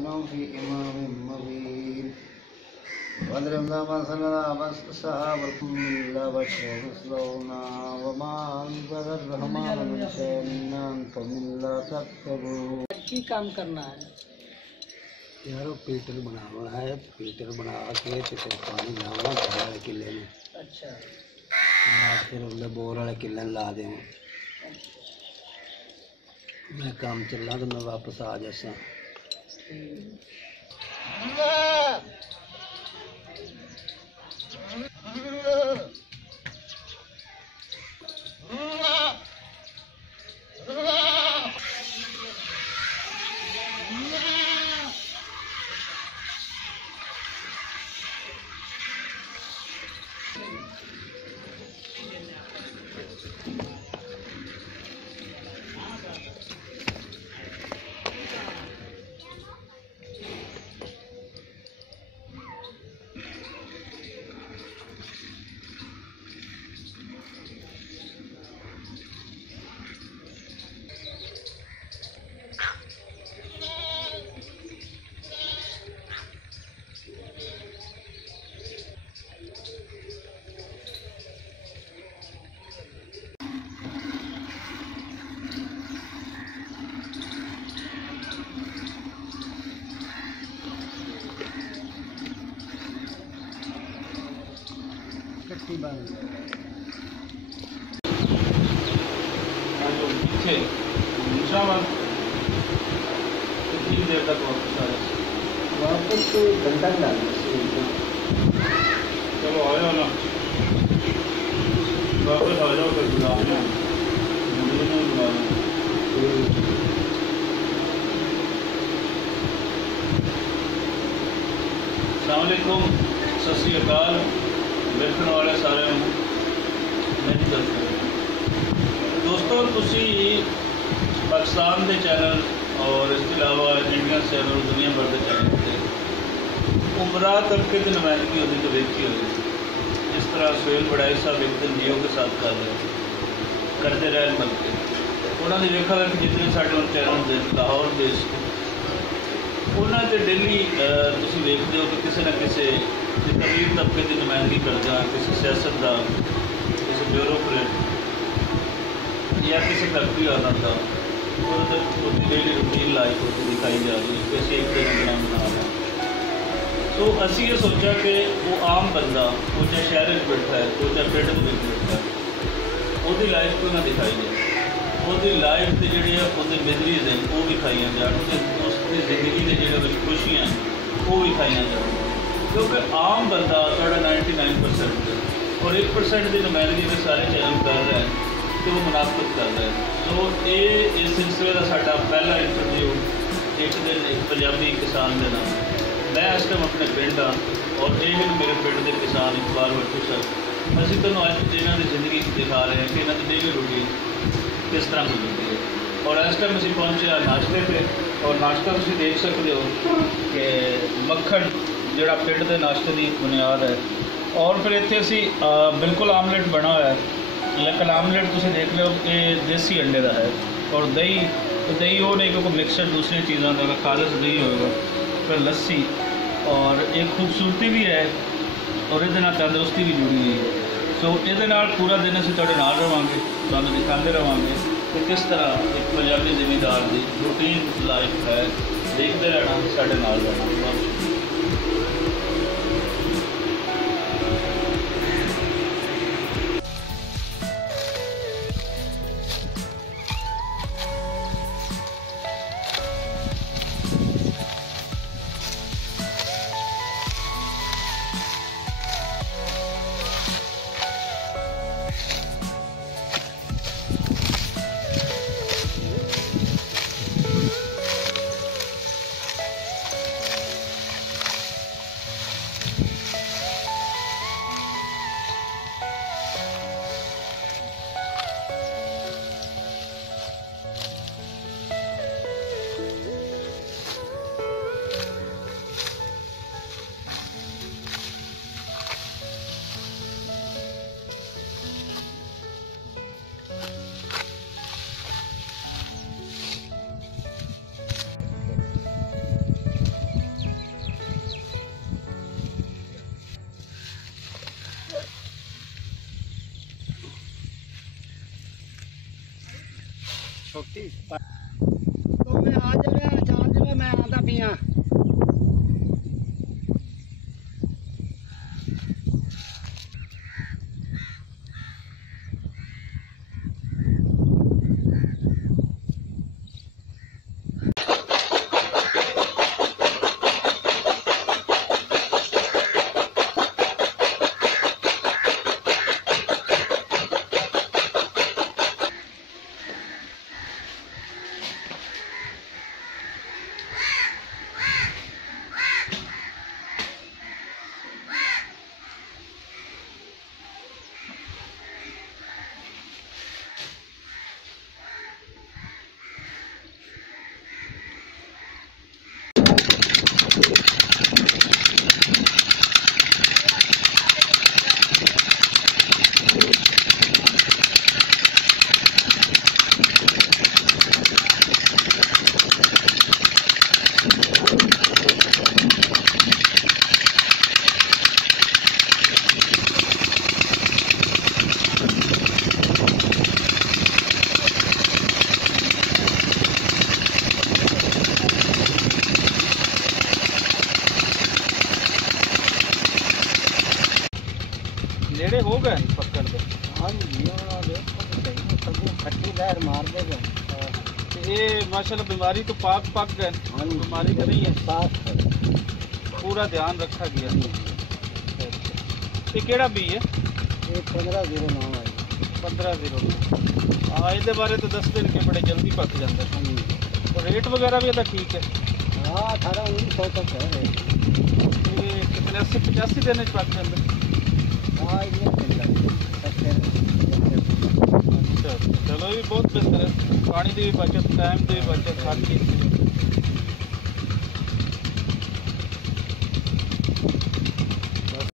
كانوا في إمام مبين واضرب لهم مثلا أصحاب إلا بشر مثلنا وما أنزل الرحمن من شيء إن أنتم إلا تكذبون। की काम करना है यार फिल्टर बनाना है, फिल्टर बना के तो फिर पानी लाना वाले किले में। अच्छा फिर उन्हें बोर वाले किले ला देंगे। मैं काम चला तो मैं वापस आ जासा। पीछे कितनी देर तक वापस आए? वापस तो घंटा लगा। चलो आ जाओ ना, वापस आ जाओ फिर बुला लें, मुझे नहीं बुलाना। अस्सलाम वालेकुम, सत श्री अकाल देखने वाले सारे नहीं दसते दोस्तों। तुसी पाकिस्तान के चैनल और इसके अलावा इंडियन चैनल दुनिया भर के चैनल से उमरा तबके की नुमाइंदगी होने तो देखी होगी। जिस तरह सुहेल बड़ाई साहब एक दिन जियो के साथ करते रहे बल्कि उन्होंने देखा है कि जितने साढ़े चैनल हैं लाहौर देश उन्होंने डेली तुम देखते हो कि किसी न किसी अमीर तबके की नुमाइंदगी करते हैं, किसी सियासतदान, किसी ब्यूरोक्रेट या किसी फैक्ट्री वाला का डेली रूटीन लाइफ होती दिखाई जा रही है, कैसे एक दिन बना रहा है। तो असी ये सोचा कि वो आम बंदा वो चाहे शहर में बैठा है, वो चाहे पिंड में बैठा है, वो लाइफ को ना दिखाई जाए, वो लाइफ की जी मिजरीज है वो विखाई जाए, उसकी जिंदगी के जो खुशियाँ वो विखाई जाए। क्योंकि आम बंदा थोड़ा 99% और 1% की नुमाइंदगी में सारे चैनल कर रहे हैं तो वो मुनाफत कर रहे हैं। तो ये इस सिलसिले का साडा पहला इंटरव्यू एक दिन एक पंजाबी किसान के नाम। मैं इस टाइम अपने पिंड हाँ और ये मेरे पिंड के किसान इकबाल भट्टू सर, असीं तुहानूं अज इन्हां दी जिंदगी दिखा रहे हैं कि इन्हां दी डेली रूटीन किस तरह गुजरती है। और इस टाइम असीं पहुंचे नाश्ते पे और नाश्ता तुसीं देख सकते हो कि मक्खन जिहड़ा पिंड के नाश्ते की बुनियाद है। और फिर इत्थे असीं बिल्कुल आमलेट बना हुआ है, लेकिन आमलेट तुसीं देख लो ये देसी अंडे का है। और दही दही वो नहीं क्योंकि मिक्सचर दूसरी चीज़ों का खालिस दही होगा। फिर लस्सी और एक खूबसूरती भी है और ये तंदुरुस्ती भी जुड़ी हुई है। सो ये पूरा दिन असीं तुहाडे नाल रहांगे, तुहानूं दिखाते रहांगे कि किस तरह एक पंजाबी जिमीदार की रूटीन लाइफ है। देखते रहना, साडे नाल रहना। छोटी तो मैं आ जा चार्ज में मैं आता पिया नेड़े हो गए पकड़ के। हाँ जी खट्टी लहर मार देगा। ये माशाल्लाह बीमारी तो पक गए। हाँ जी बीमारी तो नहीं है, साफ है। पूरा ध्यान रखा गया। ये केड़ा बी है? ये 1509 है। 1509। हाँ ये बारे तो 10 दिन के बड़े जल्दी पक जाते हैं। तो रेट वगैरह भी ठीक है। हाँ 18-19 तक है रेट। ये कितने 80-85 दिन पक जाते हैं? हाँ ये अच्छा चलो ये बहुत बेहतर है। पानी की भी बचत, टाइम की भी बचत, हर चीज़ की।